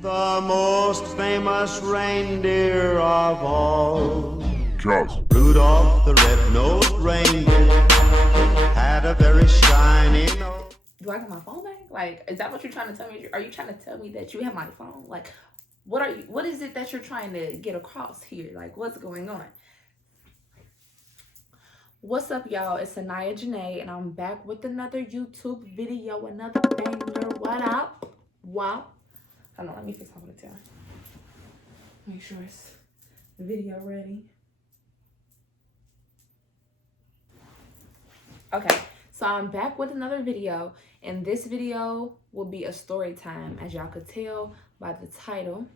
The most famous reindeer of all. Just. Rudolph the red-nosed reindeer had a very shiny nose. Do I get my phone back? Like, is that what you're trying to tell me? Are you trying to tell me that you have my phone? Like, what is it that you're trying to get across here? Like, what's going on? What's up, y'all? It's Anaya Janae, and I'm back with another YouTube video, another banger. What up? Wow. Hold on, let me fix my ponytail. Make sure it's video ready. Okay, so I'm back with another video, and this video will be a story time, as y'all could tell by the title.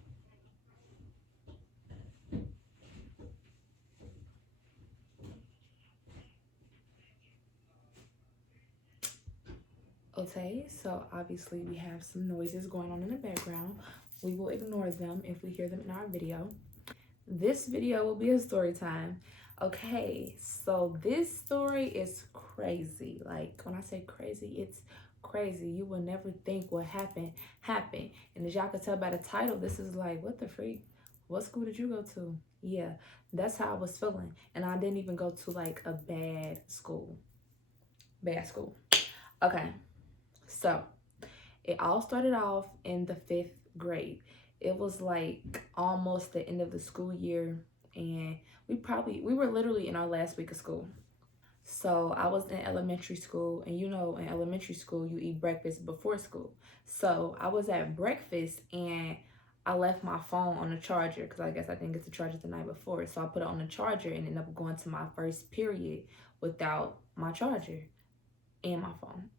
Okay, so obviously we have some noises going on in the background. We will ignore them if we hear them in our video. This video will be a story time. Okay, so this story is crazy. Like, when I say crazy, it's crazy. You will never think what happened. And as y'all can tell by the title, this is like, what the freak? What school did you go to? Yeah, that's how I was feeling. And I didn't even go to like a bad school. Okay, so it all started off in the 5th grade. It was like almost the end of the school year, and we were literally in our last week of school. So I was in elementary school, and you know, in elementary school you eat breakfast before school. So I was at breakfast and I left my phone on the charger because I guess I didn't get the charger the night before. So I put it on the charger and ended up going to my first period without my charger and my phone.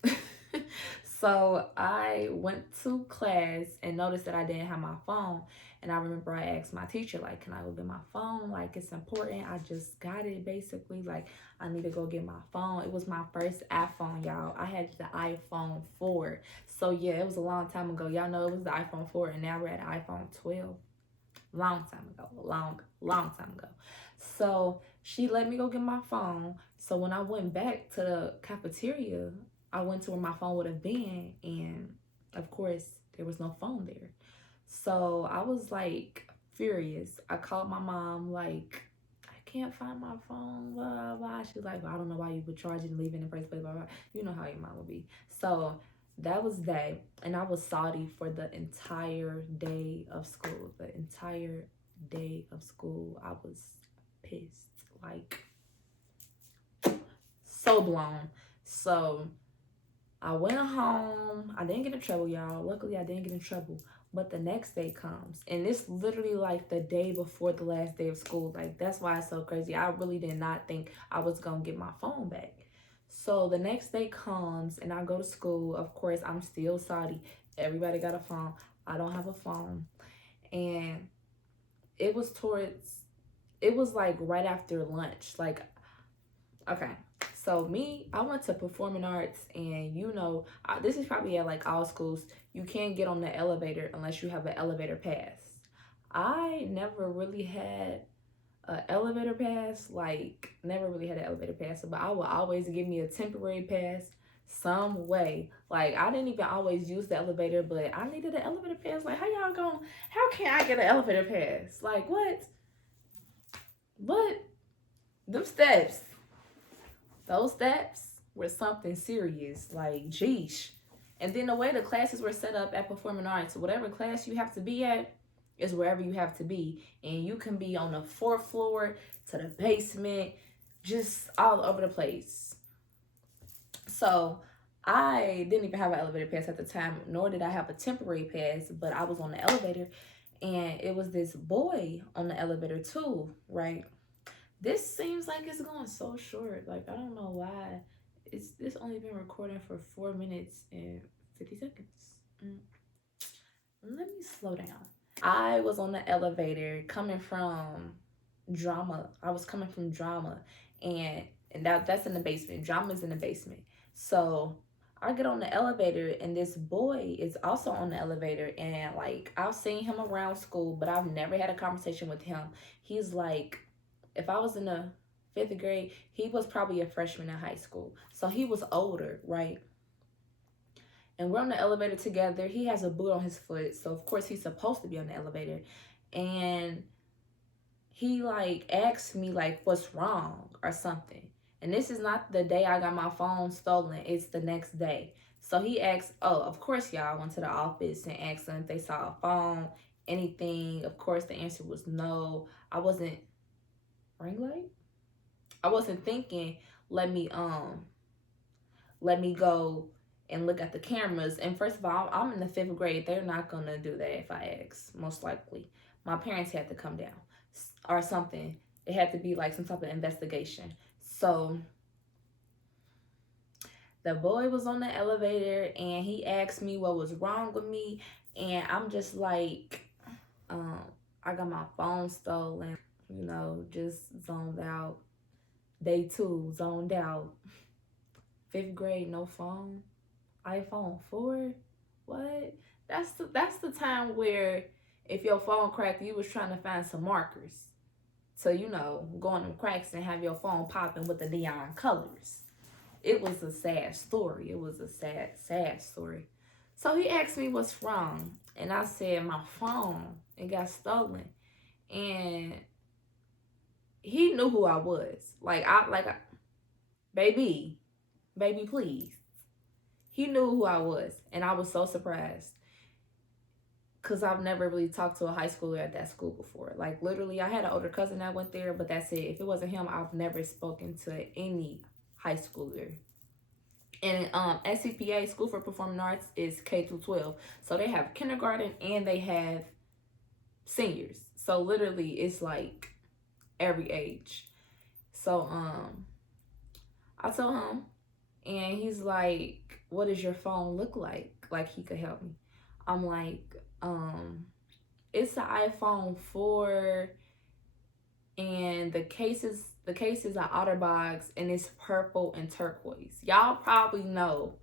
So I went to class and noticed that I didn't have my phone. And I remember I asked my teacher, like, can I go get my phone? Like, it's important. I just got it, basically. Like, I need to go get my phone. It was my first iPhone, y'all. I had the iPhone 4. So, yeah, it was a long time ago. Y'all know it was the iPhone 4, and now we're at iPhone 12. Long time ago. Long time ago. So, she let me go get my phone. So, when I went back to the cafeteria, I went to where my phone would have been, and of course there was no phone there. So I was like furious. I called my mom, like, I can't find my phone, blah blah blah. She's like, well, I don't know why you would charge it and leave it in the first place, blah blah. You know how your mom would be. So that was that, and I was salty for the entire day of school. The entire day of school, I was pissed, like so blown. So I went home. I didn't get in trouble, y'all. Luckily, I didn't get in trouble. But the next day comes, and it's literally like the day before the last day of school. Like, that's why it's so crazy. I really did not think I was going to get my phone back. So the next day comes, and I go to school. Of course, I'm still salty. Everybody got a phone. I don't have a phone. And it was like right after lunch. Like, okay. So I went to performing arts, and you know, this is probably at like all schools, you can't get on the elevator unless you have an elevator pass. I never really had an elevator pass, but I would always give me a temporary pass some way. Like, I didn't even always use the elevator, but I needed an elevator pass. Like, how can I get an elevator pass? Like, what? Them steps. Those steps were something serious, like, geesh. And then the way the classes were set up at performing arts, whatever class you have to be at is wherever you have to be. And you can be on the 4th floor to the basement, just all over the place. So I didn't even have an elevator pass at the time, nor did I have a temporary pass, but I was on the elevator, and it was this boy on the elevator too, right? This seems like it's going so short. Like, I don't know why. This only been recording for 4 minutes and 50 seconds. Let me slow down. I was on the elevator coming from drama. And that's in the basement. Drama's in the basement. So I get on the elevator, and this boy is also on the elevator, and like, I've seen him around school, but I've never had a conversation with him. He's like, if I was in the 5th grade, he was probably a freshman in high school. So he was older, right? and we're on the elevator together. He has a boot on his foot, so of course he's supposed to be on the elevator. And he like asked me like what's wrong or something. And this is not the day I got my phone stolen, it's the next day. So he asked, oh, of course y'all went to the office and asked them if they saw a phone, anything. Of course the answer was no. I wasn't ring light. I wasn't thinking, let me go and look at the cameras. And first of all, I'm in the 5th grade. They're not gonna do that if I ask, most likely. My parents had to come down or something. It had to be like some type of investigation. So the boy was on the elevator and he asked me what was wrong with me. And I'm just like, I got my phone stolen, just zoned out. Day 2, zoned out. 5th grade, no phone. iPhone 4? What? That's the time where if your phone cracked, you was trying to find some markers. So, go in them cracks and have your phone popping with the neon colors. It was a sad story. It was a sad, sad story. So he asked me what's wrong. And I said, my phone, it got stolen. And he knew who I was. Baby, please. He knew who I was. And I was so surprised. Because I've never really talked to a high schooler at that school before. Like, literally, I had an older cousin that went there, but that's it. If it wasn't him, I've never spoken to any high schooler. And SCPA, School for Performing Arts, is K through 12. So they have kindergarten and they have seniors. So literally, it's like every age. So I told him, and he's like, what does your phone look like? Like he could help me. I'm like, it's an iPhone 4 and the case is an OtterBox and it's purple and turquoise. Y'all probably know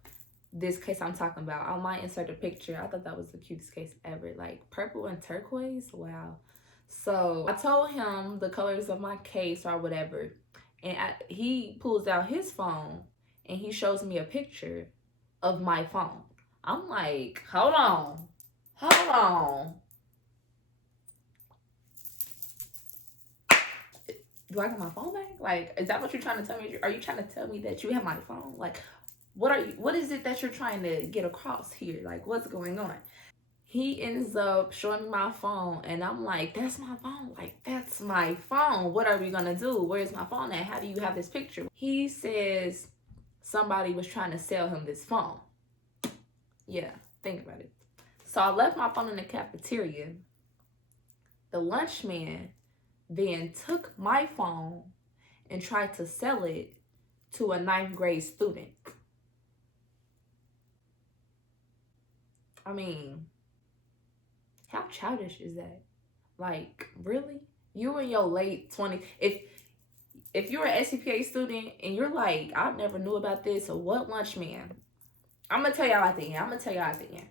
this case I'm talking about. I might insert a picture. I thought that was the cutest case ever. Like purple and turquoise. Wow. So I told him the colors of my case or whatever. And he pulls out his phone and he shows me a picture of my phone. I'm like, hold on. Do I got my phone back? Like, is that what you're trying to tell me? Are you trying to tell me that you have my phone? Like, what is it that you're trying to get across here? Like, what's going on? He ends up showing me my phone and I'm like, that's my phone. Like, that's my phone. What are we gonna do? Where's my phone at? How do you have this picture? He says somebody was trying to sell him this phone. Yeah, think about it. So I left my phone in the cafeteria. The lunch man then took my phone and tried to sell it to a 9th grade student. I mean, how childish is that? Like, really? You in your late 20s. If you're an SCPA student and you're like, I never knew about this, or what lunch man? I'm going to tell y'all at the end.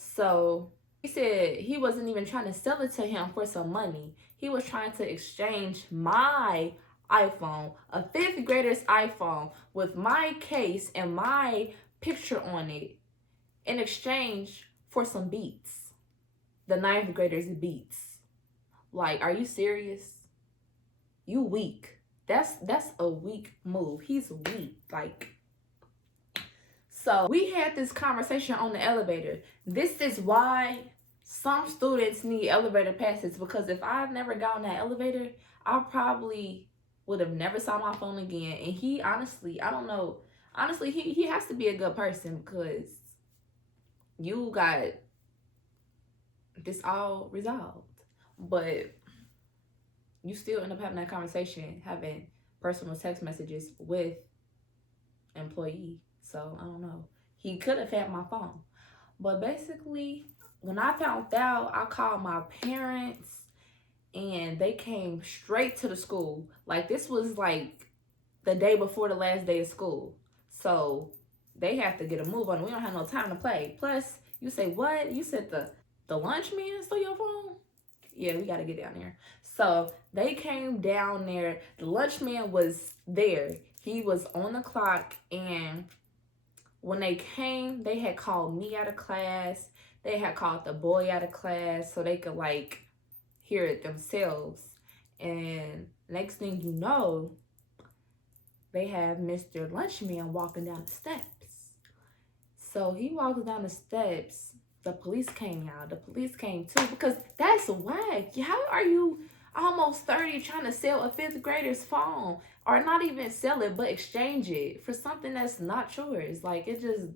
So he said he wasn't even trying to sell it to him for some money. He was trying to exchange my iPhone, a 5th grader's iPhone, with my case and my picture on it in exchange for some beats. The 9th grader's beats. Like, are you serious? You weak. That's a weak move. He's weak. Like, so we had this conversation on the elevator. This is why some students need elevator passes, because if I never got on that elevator, I probably would have never saw my phone again. And he honestly, I don't know. Honestly, he has to be a good person, because you got this all resolved. But you still end up having that conversation, having personal text messages with employee. So I don't know. He could have had my phone. But basically, when I found out, I called my parents and they came straight to the school. Like, this was like the day before the last day of school. So they have to get a move on. We don't have no time to play. Plus, you say, what? You said the lunch man stole your phone? Yeah, we got to get down there. So they came down there. The lunch man was there. He was on the clock and When they came, they had called me out of class. They had called the boy out of class so they could like hear it themselves. And next thing you know, they have Mr. Lunchman walking down the steps. So he walks down the steps. The police came out. The police came too because that's whack. How are you almost 30 trying to sell a fifth grader's phone? Or not even sell it, but exchange it for something that's not yours. Like, it just,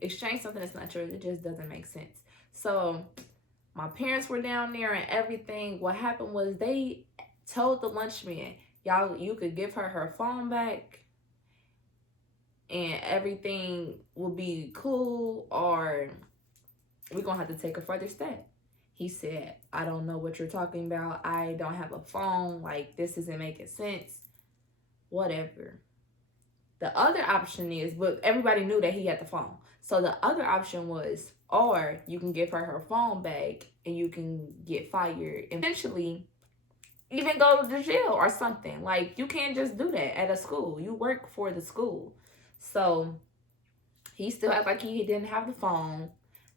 exchange something that's not yours. It just doesn't make sense. So my parents were down there and everything. What happened was they told the lunchman, y'all, you could give her phone back and everything will be cool, or we're going to have to take a further step. He said, I don't know what you're talking about. I don't have a phone. Like, this isn't making sense. Whatever. The other option is, but everybody knew that he had the phone. So the other option was, or you can give her phone back and you can get fired. And eventually, even go to jail or something. Like, you can't just do that at a school. You work for the school. So he still acted like he didn't have the phone.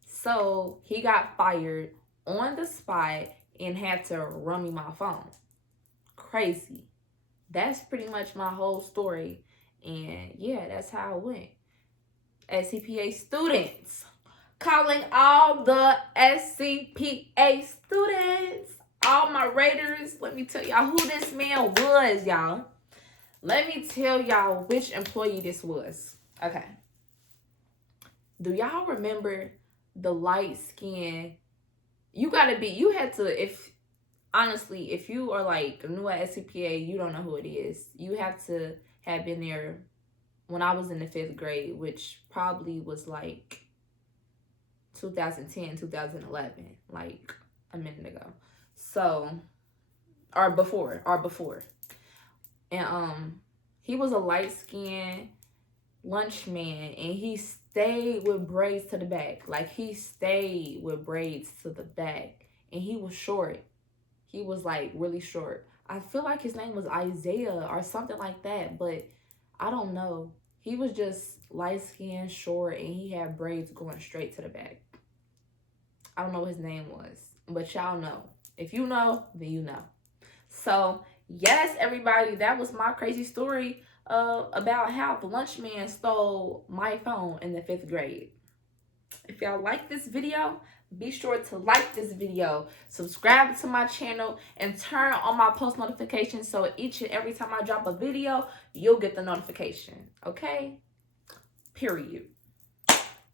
So he got fired on the spot and had to run me my phone. Crazy. That's pretty much my whole story. And yeah, that's how it went. SCPA students. Calling all the SCPA students. All my Raiders. Let me tell y'all who this man was, y'all. Let me tell y'all which employee this was. Okay. Do y'all remember the light skin? You had to, honestly, if you are like new at SCPA, you don't know who it is. You have to have been there when I was in the 5th grade, which probably was like 2010, 2011, like a minute ago. So, or before. And he was a light-skinned lunchman, and he stayed with braids to the back. Like, he stayed with braids to the back, and he was short. He was like really short. I feel like his name was Isaiah or something like that, but I don't know. He was just light-skinned, short, and he had braids going straight to the back. I don't know what his name was, but y'all know. If you know, then you know. So, yes, everybody, that was my crazy story about how the lunchman stole my phone in the 5th grade. If y'all like this video, be sure to like this video, subscribe to my channel, and turn on my post notifications so each and every time I drop a video, you'll get the notification. Okay? Period.